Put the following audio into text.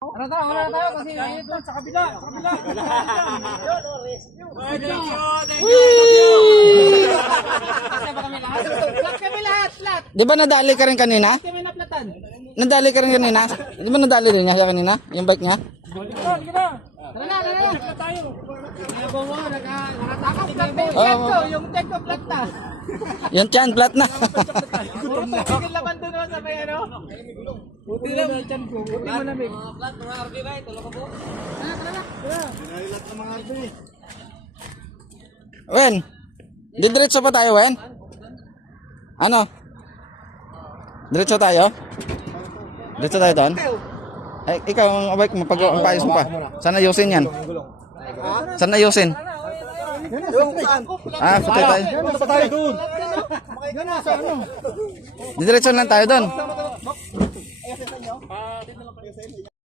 Ano tayo kasi ito sa kabila, sa kabila. Thank you. Kasi ba kami lahat? Flat kami lahat, flat. Di ba nadali ka rin kanina? Kami naplatan. Nadali ka rin kanina? Di ba nadali rin niya kanina? Yung bike niya? Tara na. Flat tayo. Ayaw mo, nakatakap flat mo. Oo. Yung teko flat na. Yung tiyan, flat na. Gutom na. Tigil laban doon sa may ano. Buti lang. Buti mo na, Mick. Flat, mga RV ba? Tulog ka po. Tara. Nailat ng mga RV. Wen, didiretso pa tayo, Wen? Ano? Diretso tayo? Diretso tayo doon? Ay, ikaw ang bike mo, pag-paayos mo pa. Sana ayusin yan. Sana ayusin. Ah, patay tayo. Ano pa tayo doon? Didiretso lang tayo doon.